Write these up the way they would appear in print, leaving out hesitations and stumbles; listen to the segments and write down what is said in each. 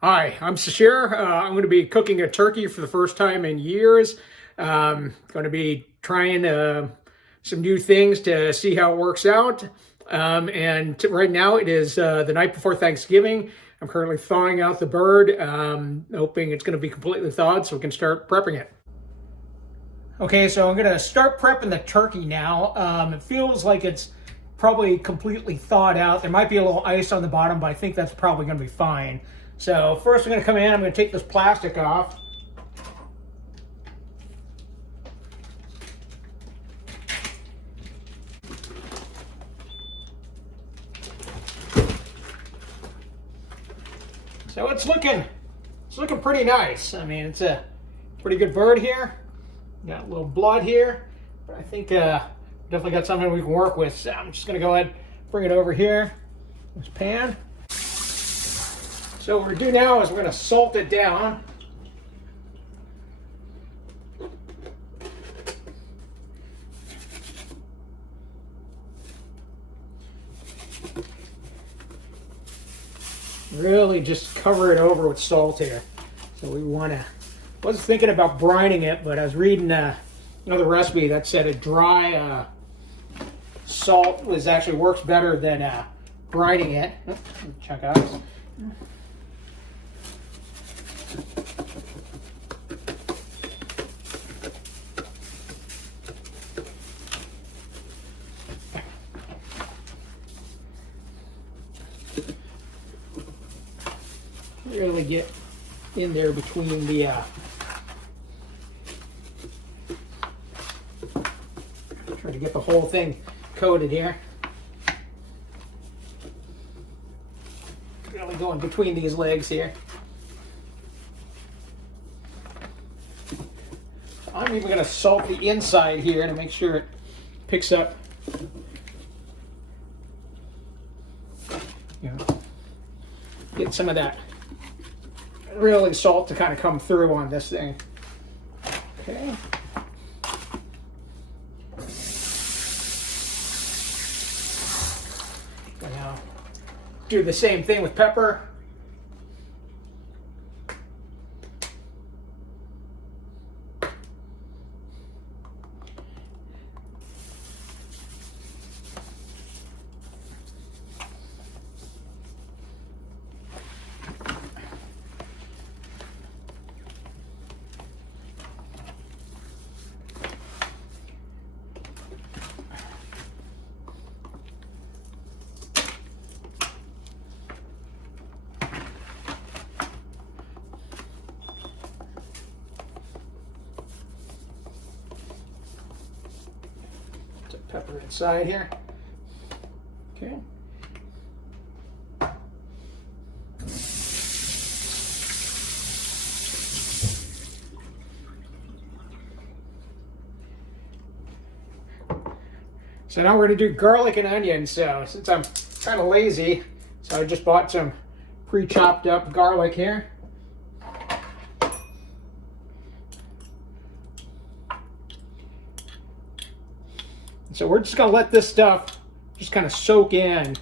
Hi, I'm Sashir. I'm going to be cooking a turkey for the first time in years. Going to be trying some new things to see how it works out. Right now it is the night before Thanksgiving. I'm currently thawing out the bird, hoping it's going to be completely thawed so we can start prepping it. Okay, so I'm going to start prepping the turkey now. It feels like it's probably completely thawed out. There might be a little ice on the bottom, but I think that's probably going to be fine. So first I'm going to come in, I'm going to take this plastic off. So it's looking pretty nice. I mean, it's a pretty good bird here. Got a little blood here, but I think definitely got something we can work with. So I'm just going to go ahead and bring it over here, this pan. So what we're going to do now is we're going to salt it down. Really just cover it over with salt here. So we want to, wasn't thinking about brining it, but I was reading another recipe that said a dry salt actually works better than brining it. Check out. Really get in there between the try to get the whole thing coated here. Really going between these legs here. I'm even going to salt the inside here to make sure it picks up. You know, get some of that really salt to kind of come through on this thing. Okay. Now do the same thing with pepper. Pepper inside here. Okay. So now we're going to do garlic and onions. So since I'm kind of lazy, so I just bought some pre-chopped up garlic here. So we're just going to let this stuff just kind of soak in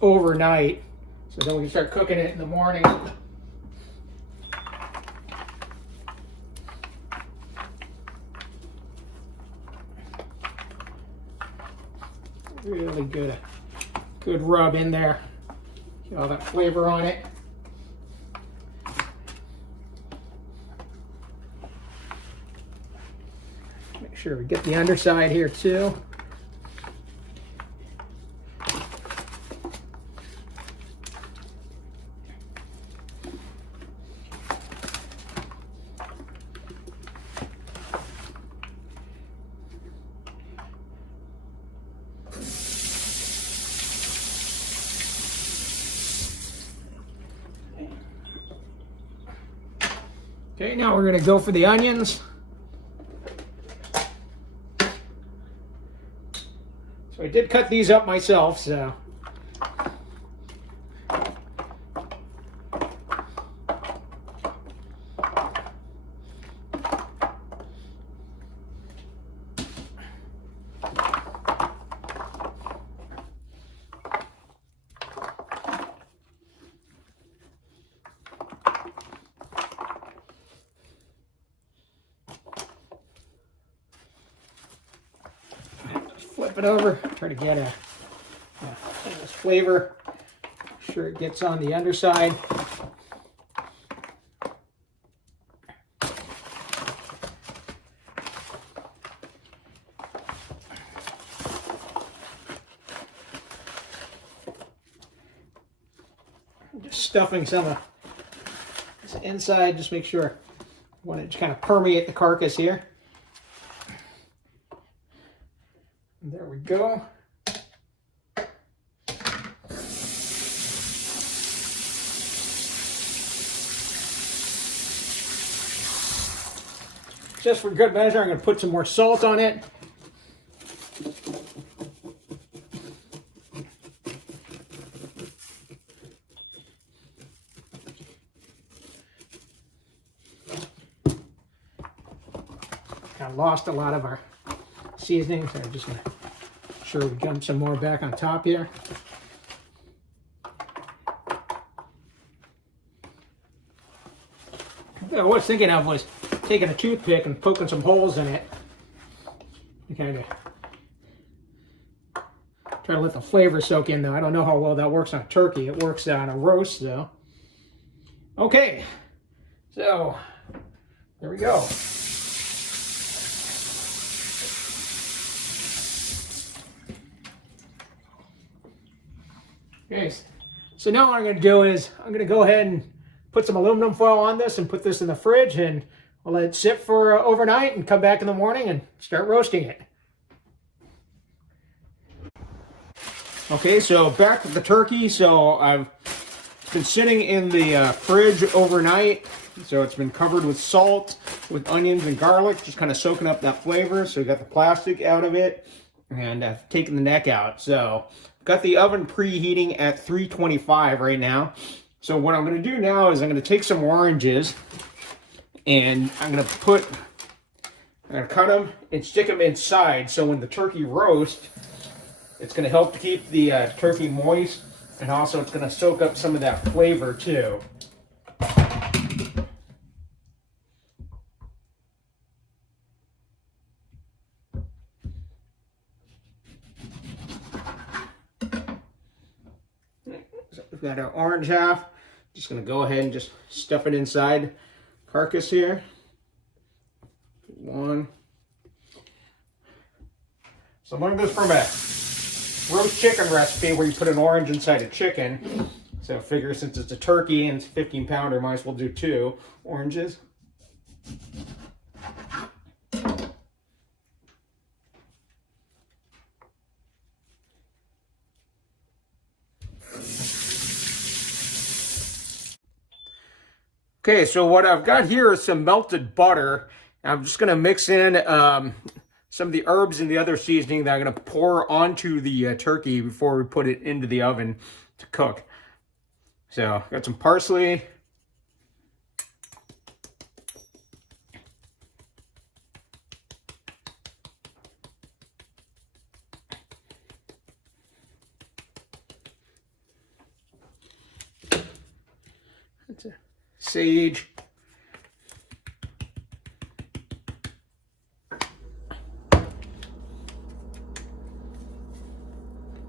overnight. So then we can start cooking it in the morning. Really good rub in there. Get all that flavor on it. Make sure we get the underside here too. Okay, now we're going to go for the onions. So I did cut these up myself, so. flip it over, try to get a this flavor. Make sure it gets on the underside. Just stuffing some of this inside, just make sure I want it to kind of permeate the carcass here. And there we go. Just for good measure, I'm going to put some more salt on it. Kind of lost a lot of our seasoning, so I'm just going to make sure we dump some more back on top here. What I was thinking of was taking a toothpick and poking some holes in it. You kind of try to let the flavor soak in, though. I don't know how well that works on a turkey. It works on a roast, though. Okay, so there we go. Okay, so now what I'm going to do is I'm going to go ahead and put some aluminum foil on this and put this in the fridge, and I'll let it sit for overnight and come back in the morning and start roasting it. Okay, so back with the turkey. So it's been sitting in the fridge overnight. So it's been covered with salt, with onions and garlic, just kind of soaking up that flavor. So we got the plastic out of it, and I've taken the neck out. So got the oven preheating at 325 right now. So what I'm going to do now is I'm going to take some oranges, and I'm going to cut them and stick them inside. So when the turkey roasts, it's going to help to keep the turkey moist, and also it's going to soak up some of that flavor too. So we've got our orange half. Just going to go ahead and just stuff it inside carcass here. One. So I'm learning this from a roast chicken recipe where you put an orange inside a chicken. So I figure since it's a turkey and it's a 15 pounder, might as well do 2 oranges. Okay, so what I've got here is some melted butter. I'm just going to mix in some of the herbs and the other seasoning that I'm going to pour onto the turkey before we put it into the oven to cook. So, got some parsley. That's a sage.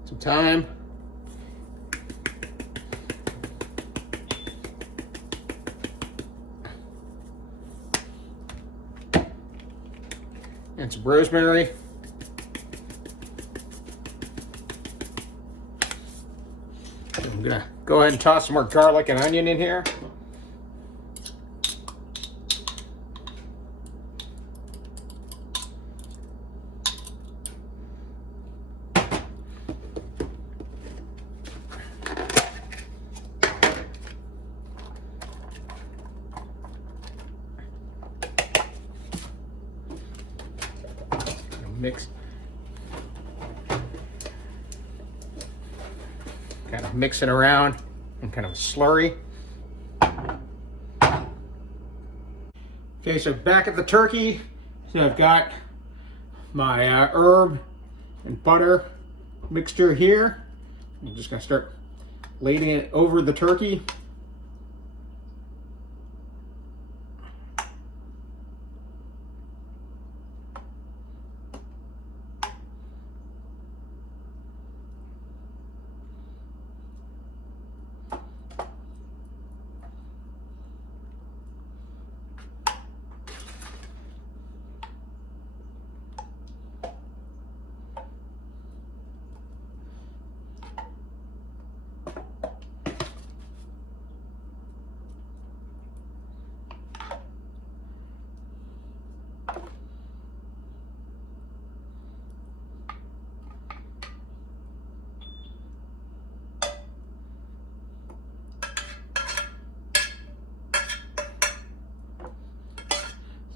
Some thyme. And some rosemary. I'm gonna go ahead and toss some more garlic and onion in here. Mix, kind of mix it around and kind of a slurry. Okay, so back at the turkey, so I've got my herb and butter mixture here. I'm just gonna start laying it over the turkey.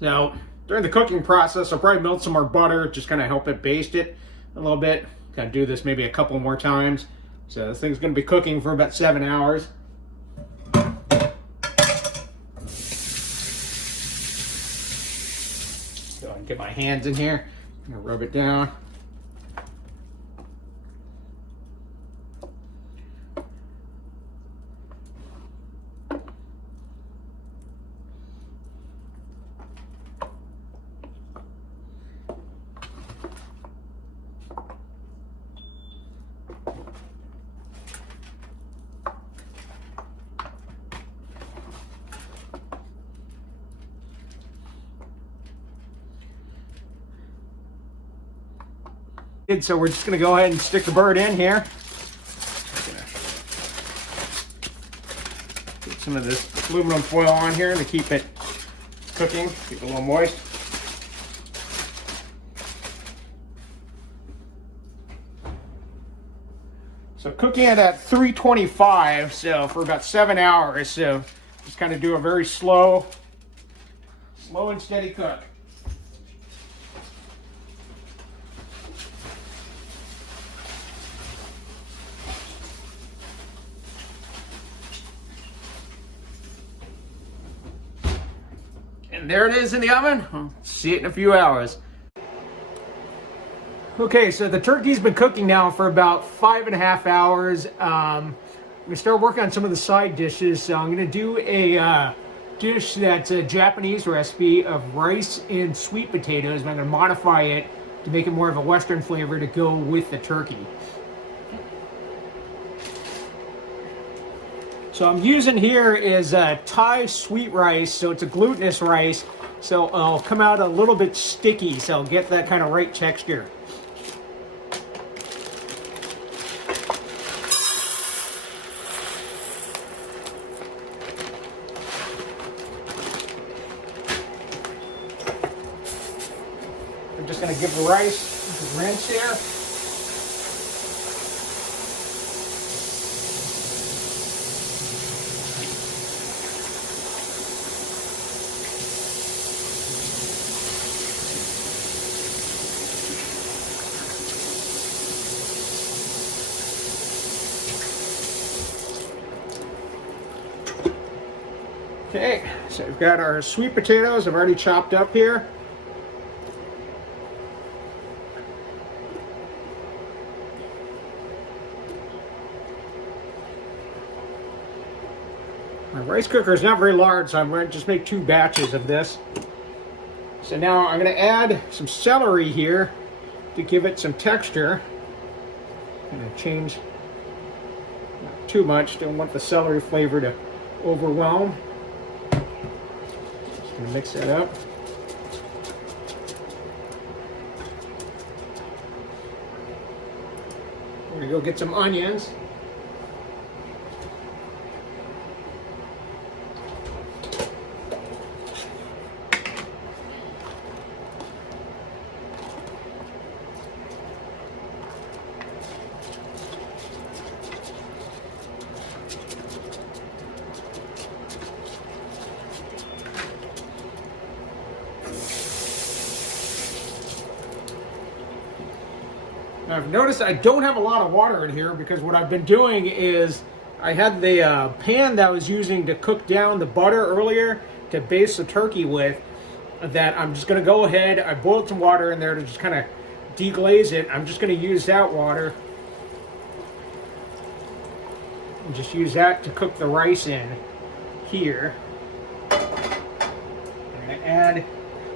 So during the cooking process, I'll probably melt some more butter, just kind of help it baste it a little bit. Kind of do this maybe a couple more times. So this thing's going to be cooking for about 7 hours. Go ahead and get my hands in here. I'm going to rub it down. So we're just going to go ahead and stick the bird in here. Get some of this aluminum foil on here to keep it cooking, keep it a little moist. So cooking it at 325, so for about 7 hours. So just kind of do a very slow and steady cook. And there it is in the oven. I'll see it in a few hours. Okay, so the turkey's been cooking now for about 5.5 hours. I'm gonna start working on some of the side dishes. So I'm gonna do a dish that's a Japanese recipe of rice and sweet potatoes, but I'm gonna modify it to make it more of a Western flavor to go with the turkey. So I'm using here is Thai sweet rice, so it's a glutinous rice, so it'll come out a little bit sticky, so I'll get that kind of right texture. I'm just going to give the rice a rinse here. Okay, so we've got our sweet potatoes. I've already chopped up here. My rice cooker is not very large, so I'm going to just make 2 batches of this. So now I'm going to add some celery here to give it some texture. I'm going to change, not too much, don't want the celery flavor to overwhelm. Just going to mix that up. We're going to go get some onions. Now I've noticed I don't have a lot of water in here because what I've been doing is I had the pan that I was using to cook down the butter earlier to baste the turkey with, that I'm just going to go ahead, I boiled some water in there to just kind of deglaze it. I'm just going to use that water and just use that to cook the rice in here. I'm going to add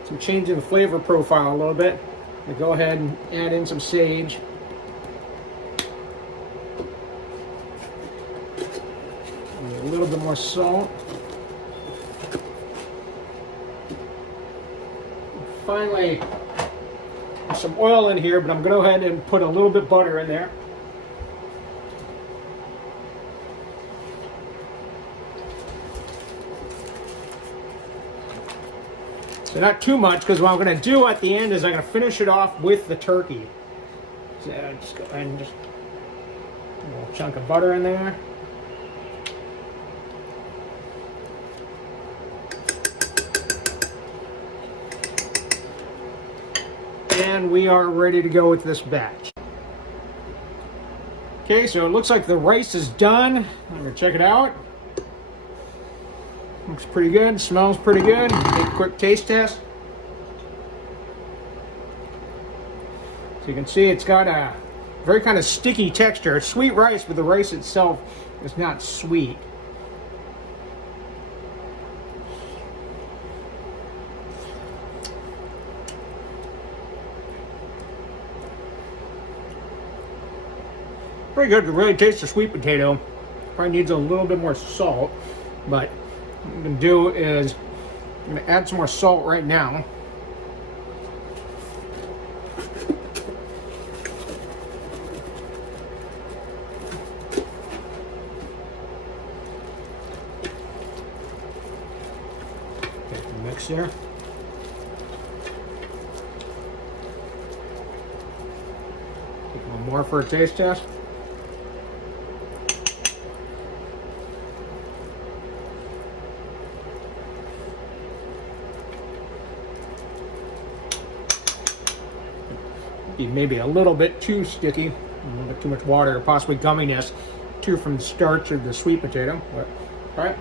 some change in the flavor profile a little bit. I'm going to go ahead and add in some sage. And a little bit more salt. Finally, some oil in here, but I'm going to go ahead and put a little bit of butter in there. So not too much, because what I'm going to do at the end is I'm going to finish it off with the turkey. So just go ahead and just a little chunk of butter in there. we are ready to go with this batch. Okay, so it looks like the rice is done. I'm gonna check it out. Looks pretty good, smells pretty good. Take a quick taste test. So you can see it's got a very kind of sticky texture. It's sweet rice, but the rice itself is not sweet. Pretty good to really taste the sweet potato. Probably needs a little bit more salt, but what I'm going to do is I'm going to add some more salt right now. Mix there. Take a little more for a taste test. Be maybe a little bit too sticky, a little bit too much water, or possibly gumminess too from the starch of the sweet potato. But, all right.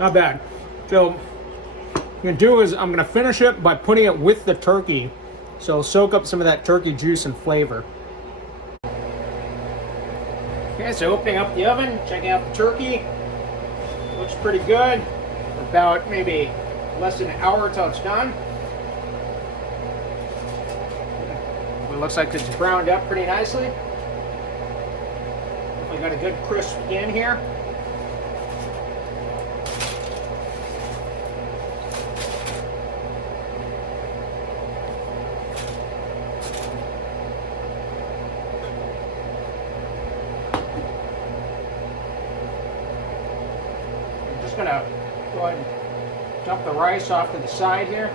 Not bad. So what I'm going to do is I'm going to finish it by putting it with the turkey, so it'll soak up some of that turkey juice and flavor. Okay, so opening up the oven, checking out the turkey. Looks pretty good. About maybe less than an hour until it's done. It looks like it's browned up pretty nicely. We got a good crisp skin here. I'm just gonna go ahead and dump the rice off to the side here.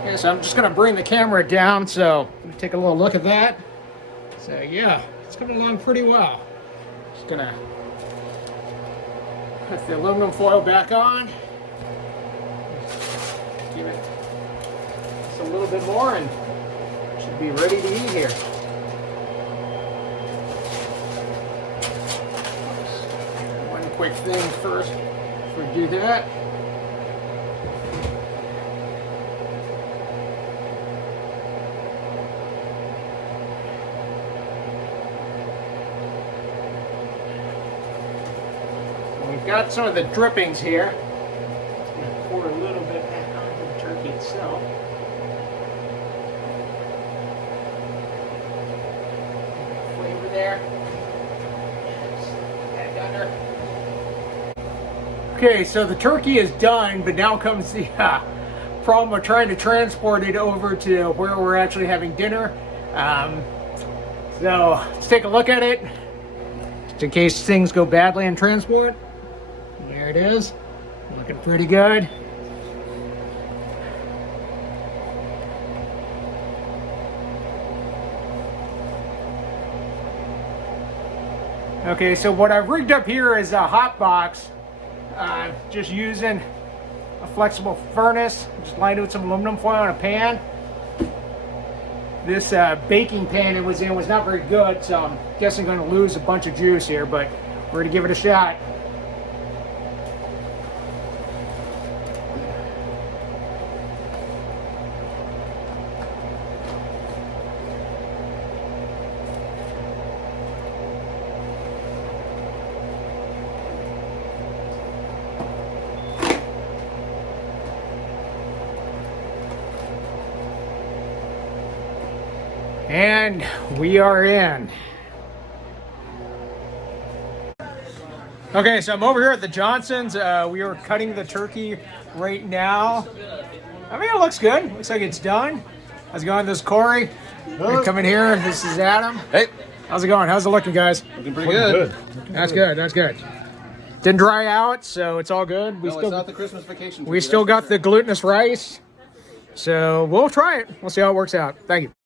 Okay, so I'm just going to bring the camera down so take a little look at that. So yeah, it's coming along pretty well. Just going to put the aluminum foil back on. Give it a little bit more and should be ready to eat here. One quick thing first before we do that. We've got some of the drippings here. I'm going to pour a little bit back onto the turkey itself. Flavor there. Add under. Okay, so the turkey is done, but now comes the problem of trying to transport it over to where we're actually having dinner. So let's take a look at it, just in case things go badly in transport. There it is, looking pretty good. Okay, so what I've rigged up here is a hot box. Just using a flexible furnace, just lined it with some aluminum foil in a pan. This baking pan it was in was not very good, so I'm guessing I'm going to lose a bunch of juice here, but we're going to give it a shot. And we are in. Okay, so I'm over here at the Johnsons. We are cutting the turkey right now. I mean, it looks good. Looks like it's done. How's it going? This is Corey. Coming here. This is Adam. Hey. How's it going? How's it looking, guys? Looking pretty good. That's good. That's good. Didn't dry out, so it's all good. It's not the Christmas vacation. We still got the glutinous rice. So we'll try it. We'll see how it works out. Thank you.